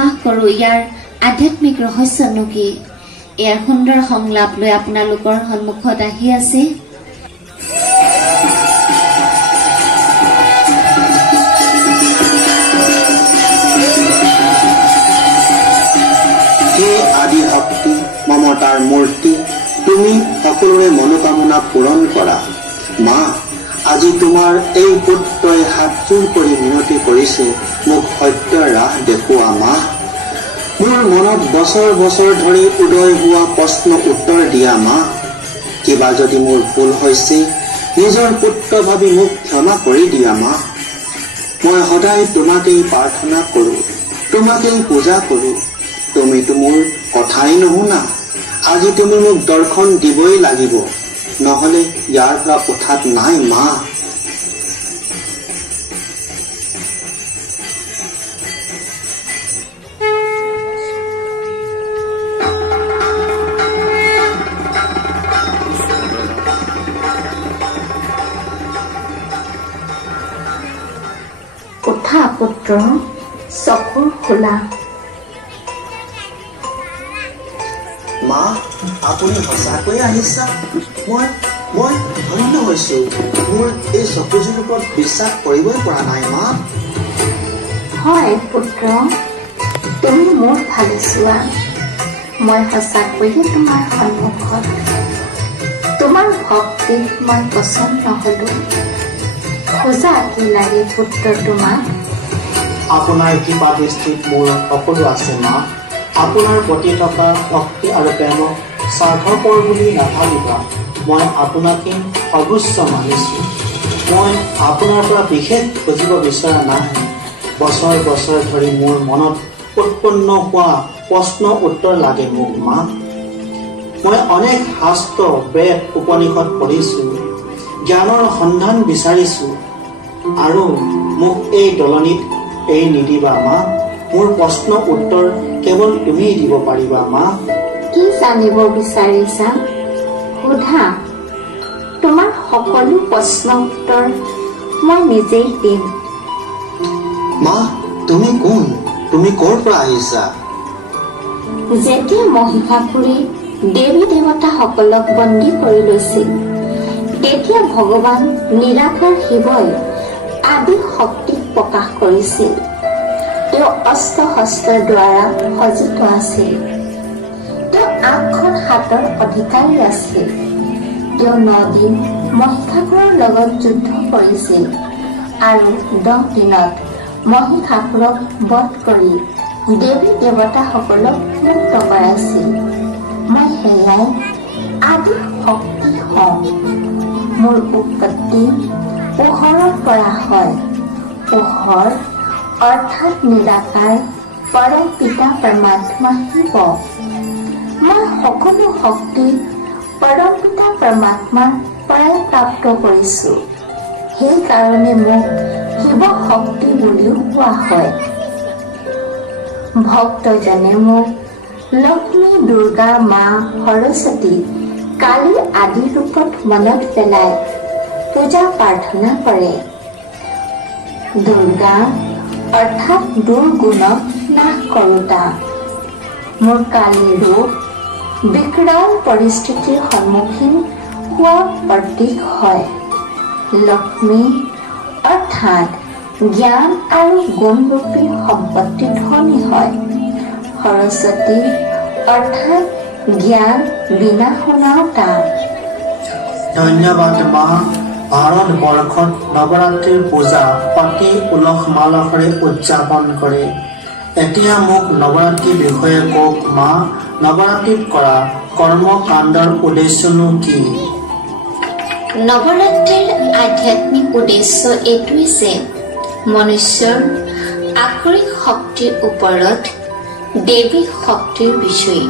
বাস কৰোঁ ইয়াৰ আধ্যাত্মিক ৰহস্যনো কি? ইয়াৰ সুন্দৰ সংলাপ লৈ আপোনালোকৰ সন্মুখত আহি আছে আদি শক্তি মমতাৰ মূৰ্তি তুমি সকলোৰে মনোকামনা পূৰণ কৰা। মা, আজি তোমাৰ এই পুত্ৰই হাতযোৰ কৰি মিনতি কৰিছে, মোক সত্যৰ ৰাহ দেখুওৱা মা। মোৰ মনত বছৰ বছৰ ধৰি উদয় হোৱা প্ৰশ্ন উত্তৰ দিয়া মা। কিবা যদি মোৰ ভুল হৈছে নিজৰ পুত্ৰ ভাবি মোক ক্ষমা কৰি দিয়া মা। মই সদায় তোমাকেই প্ৰাৰ্থনা কৰোঁ, তোমাকেই পূজা কৰোঁ। তুমিতো মোৰ কথাই নুশুনা। আজি তুমি মোক দৰ্শন দিবই লাগিব, নহলে ইয়াৰ পৰা উঠাত নাই মা। উঠা পুত্ৰ, চকু খোলা। মা, আপুনি সঁচাকৈয়ে আহিছা? মই ধন্য হৈছো। মোৰ এই চকুযোৰ ওপৰত বিশ্বাস কৰিবই পৰা নাই মা। হয় পুত্ৰ, তুমি মোৰ ভালে চোৱা। মই সঁচাকৈয়ে তোমাৰ সন্মুখত। তোমাৰ ভক্তিত মই পচন্দ নহলো। খোজা কি লাগে পুত্ৰ তোমাক? আপোনাৰ কৃপা দৃষ্টিত মোৰ সকলো আছে মা। আপোনাৰ প্ৰতি থকা ভক্তি আৰু প্ৰেমক স্বাৰ্থপৰ বুলি নাভাবিবা। মই আপোনাকে সৰ্বোচ্চ মানিছোঁ। মই আপোনাৰ পৰা বিশেষ খুজিব বিচৰা নাই। বছৰ বছৰ ধৰি মোৰ মনত উৎপন্ন হোৱা প্ৰশ্ন উত্তৰ লাগে মোক মা। মই অনেক শাস্ত্ৰ বেদ উপনিষদ পঢ়িছোঁ, জ্ঞানৰ সন্ধান বিচাৰিছোঁ, আৰু মোক এই দলনিত এৰি নিদিবা মা। মোৰ প্ৰশ্ন উত্তৰ কেৱল তুমিয়ে দিব পাৰিবা মা। কি জানিব বিচাৰিছা সোধা। তোমাৰ সকলো প্ৰশ্ন উত্তৰ মই নিজেই দিম। মা, তুমি কোন? তুমি ক'ৰ পৰা আহিছা? যেতিয়া মহিষাসুৰে দেৱী দেৱতাসকলক বন্দী কৰি লৈছিল, তেতিয়া ভগৱান নিৰাকাৰ শিৱই আদি শক্তিক প্ৰকাশ কৰিছিল। তেওঁ অস্ত্ৰ শস্ত্ৰৰ দ্বাৰা সজ্জিত আছিল। তেওঁ 8খন হাতৰ অধিকাৰী আছিল। তেওঁ 9 দিন মহিষাসুৰৰ লগত যুদ্ধ কৰিছিল আৰু 10 দিনত মহিষাসুৰক বধ কৰি দেৱী দেৱতাসকলক মুক্ত কৰাইছিল। মই সেয়াই আদি শক্তি হওঁ। মোৰ উৎপত্তি পোহৰৰ পৰা হয়। পোহৰ অৰ্থাৎ নিৰাকাৰ পৰম পিতা পৰমাত্মা শিৱ। মই সকলো শক্তি পৰম পিতা পৰমাত্মাৰ পৰাই প্ৰাপ্ত কৰিছো। সেইকাৰণে মোক শিৱ শক্তি বুলিও কোৱা হয়। ভক্তজনে মোক লক্ষ্মী, দুৰ্গা, মা, সৰস্বতী, কালী আদি ৰূপত মনত পেলাই পূজা প্ৰাৰ্থনা কৰে। দুৰ্গা অৰ্থাৎ দুৰ্গুণক নাশ কৰোতা। মোৰ কালী ৰূপ বিকৰাল পৰিস্থিতিৰ সন্মুখীন হোৱা প্ৰতীক হয়। লক্ষ্মী অৰ্থাৎ জ্ঞান আৰু গুণৰূপী সম্পত্তি ধনী হয়। সৰস্বতী অৰ্থাৎ জ্ঞান বিনাশনাওতা। ধন্যবাদ মা। ভাৰতবৰ্ষত নৱৰাত্ৰিৰ পূজা অতি উলহ মালহেৰে উদযাপন কৰে। এতিয়া মোক নৱৰাত্ৰিৰ বিষয়ে কওক মা। নৱৰাত্ৰিত কৰা কৰ্মকাণ্ডৰ উদ্দেশ্যনো কি? নৱৰাত্ৰিৰ আধ্যাত্মিক উদ্দেশ্য এইটোৱেই যে মনুষ্যৰ আকৰিক শক্তিৰ ওপৰত দেৱী শক্তিৰ বিজয়ী।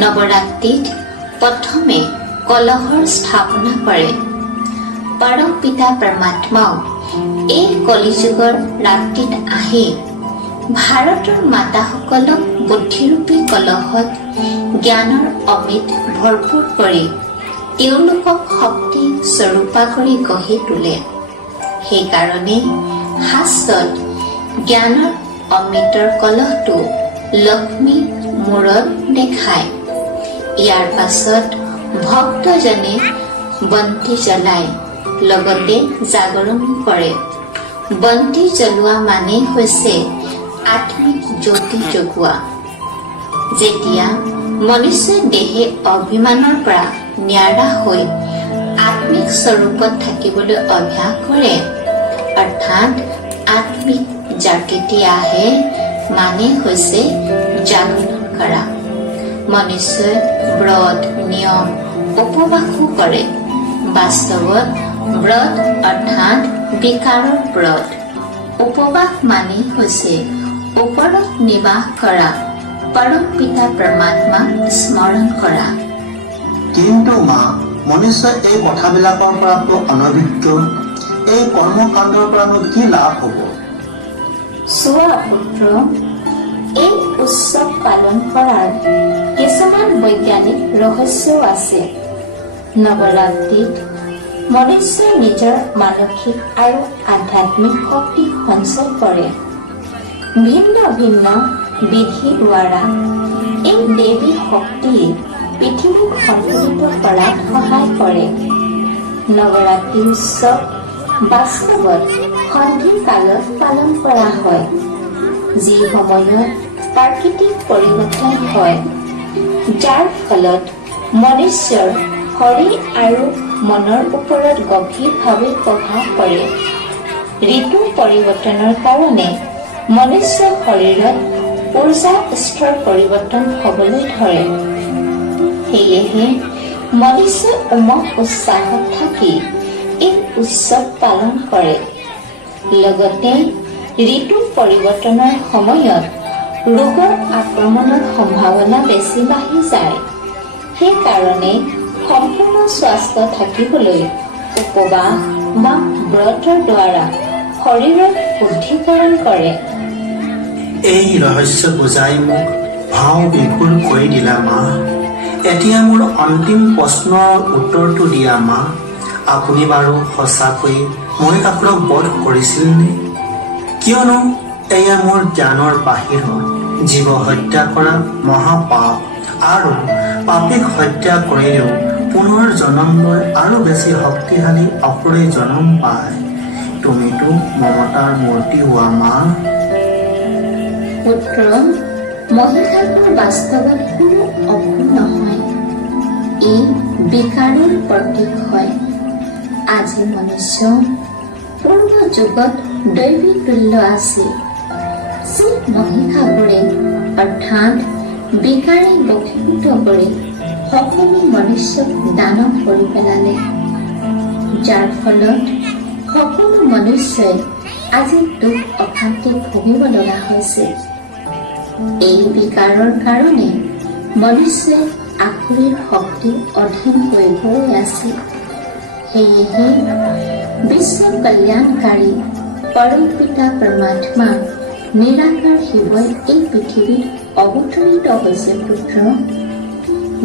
নৱৰাত্ৰিত প্ৰথমে কলহৰ স্থাপনা কৰে। পৰম পিতা পৰমাত্মাও এই কলিযুগৰ ৰাত্ৰিত আহি ভাৰতৰ মাতাসকলক বুদ্ধিৰূপী কলহত জ্ঞানৰ অমৃত ভৰপূৰ কৰি তেওঁলোকক শক্তি স্বৰূপা কৰি গঢ়ি তোলে। সেইকাৰণে শাস্ত্ৰত জ্ঞানৰ অমৃতৰ কলহটো লক্ষ্মীক মূৰত দেখায়। ইয়াৰ পাছত ভক্তজনে বন্তি জ্বলায়, লগতে জাগৰণি কৰে। বন্তি জ্বলোৱা মানেই হৈছে আত্মিক জ্যোতি জগোৱা। যেতিয়া মনুষ্য দেহে অভিমানৰ পৰা ন্যাৰা হৈ আত্মিক স্বৰূপত থাকিবলৈ অভ্যাস কৰে, অৰ্থাৎ আত্মিক জাগৃতি আহে, মানে হৈছে জাগৰণ কৰা। মনুষ্যই ব্ৰত, নিয়ম, উপবাসো কৰে। বাস্তৱত ব্ৰত অৰ্থাৎ বিকাৰৰ ব্ৰত। উপবাস মানে হৈছে ওপৰত নিবাস কৰা পৰম পিতা পৰমাত্মাক স্মৰণ কৰা। কিন্তু মা, মনুষ্য এই কথাবিলাকৰ পৰাতো অনভিজ্ঞ। এই কৰ্মকাণ্ডৰ পৰানো কি লাভ হ'ব? চোৱা পুত্ৰ, এই উৎসৱ পালন কৰাৰ কিছুমান বৈজ্ঞানিক ৰহস্যও আছে। নৱৰাত্ৰিত মনুষ্যই নিজৰ মানসিক আৰু আধ্যাত্মিক শক্তি সঞ্চয় কৰে। ভিন্ন ভিন্ন বিধি দ্বাৰা এই দেৱী শক্তিয়ে পৃথিৱীক সন্তুলিত কৰাত সহায় কৰে। নৱৰাত্ৰি উৎসৱ বাস্তৱত সন্ধিৰ কালত পালন কৰা হয়, যি সময়ত প্ৰাকৃতিক পৰিৱৰ্তন হয়, যাৰ ফলত মনুষ্যৰ শৰীৰ আৰু মনৰ ওপৰত গভীৰভাৱে প্ৰভাৱ পৰে। ঋতু পৰিৱৰ্তনৰ কাৰণে মনুষ্যৰ শৰীৰত উৰ্জা স্তৰ পৰিৱৰ্তন হ'বলৈ ধৰে। সেয়েহে মনুষ্য উমং উৎসাহত থাকি এই উৎসৱ পালন কৰে। লগতে ঋতু পৰিৱৰ্তনৰ সময়ত ৰোগৰ আক্ৰমণৰ সম্ভাৱনা বেছি বাঢ়ি যায়। সেইকাৰণে সম্পূৰ্ণ স্বাস্থ্য থাকিবলৈ উপবাস বা ব্ৰতৰ দ্বাৰা শৰীৰত শুদ্ধিকৰণ কৰে। এই ৰহস্য বুজাই মোক ভাও বিভুল কৰি দিলা মা। এতিয়া মোৰ অন্তিম প্ৰশ্নৰ উত্তৰটো দিয়া মা। আপুনি বাৰু সঁচাকৈ মই আপোনাক বধ কৰিছিলনে? কিয়নো এয়া মোৰ জ্ঞানৰ বাহিৰত। জীৱ হত্যা কৰা মহাপাপ, আৰু পাপীক হত্যা কৰিলেও পুনৰ জন্ম লৈ আৰু বেছি শক্তিশালী অসুৰে জন্ম পায়। তুমিতো মমতাৰ মূৰ্তি হোৱা মা। পুত্ৰ, মহিষাসুৰ বাস্তৱত কোনো অসুৰ নহয়, ই বিকাৰৰ প্ৰতীক হয়। আজি মনুষ্য পূৰ্ব যুগত দৈৱী তুল্য আছিল, যি মহিষাসুৰে অৰ্থাৎ বিকাৰে বশীভূত কৰি সকলো মনুষ্যক দানৱ কৰি পেলালে, যাৰ ফলত সকলো মনুষ্যই আজি দুখ অশান্তি ভুগিব লগা হৈছে। এই বিকাৰৰ কাৰণে মনুষ্যই আসুৰীৰ শক্তি অধীন কৰি গৈ আছে। সেয়েহে বিশ্ব কল্যাণকাৰী পৰম পিতা পৰমাত্মা নিৰাকাৰ শিৱই এই পৃথিৱীত অৱতৰিত হৈছে। পুত্ৰ,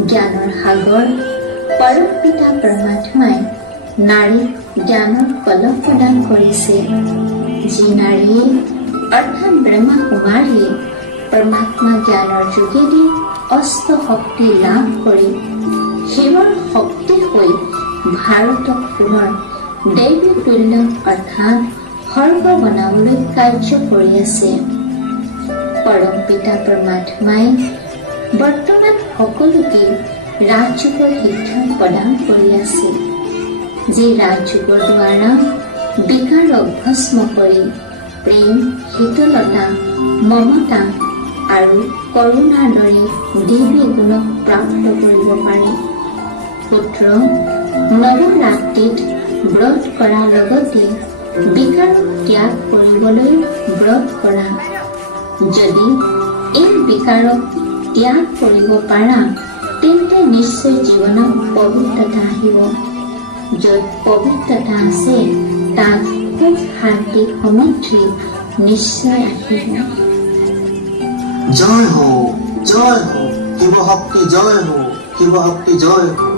জ্ঞানৰ সাগৰ পৰম পিতা পৰমাত্মাই নাৰীক জ্ঞানৰ কলহ প্ৰদান কৰিছে, যি নাৰীয়ে অৰ্থাৎ ব্ৰহ্মা কুমাৰীয়ে পৰমাত্মা জ্ঞানৰ যোগেদি অষ্ট শক্তি লাভ কৰি শিৱৰ শক্তি হৈ ভাৰতক পুনৰ দেৱী তুল্য অৰ্থাৎ স্বৰ্গ বনাবলৈ কাৰ্য কৰি আছে। পৰম পিতা পৰমাত্মাই বৰ্তমান সকলোকে ৰাজযোগৰ শিক্ষা প্ৰদান কৰি আছে, যি ৰাজযোগৰ দ্বাৰা বিকাৰক ভস্ম কৰি প্ৰেম, শীতলতা, মমতা আৰু কৰুণাৰ দৰে দেৱী গুণক প্ৰাপ্ত কৰিব পাৰি। পুত্ৰ, নৱৰাত্ৰিত ব্ৰত কৰাৰ লগতে বিকাৰক ত্যাগ কৰিবলৈ ব্ৰত কৰা। যদি এই বিকাৰক ত্যাগ কৰিব পাৰা, তেন্তে নিশ্চয় জীৱনত পবিত্ৰতা আহিব। য'ত পবিত্ৰতা আছে, তাত সুখ, শান্তি, সমৃদ্ধি নিশ্চয় আহিব। জয় হো, জয় হো, শিৱশক্তি জয় হো, শিৱশক্তি জয় হো।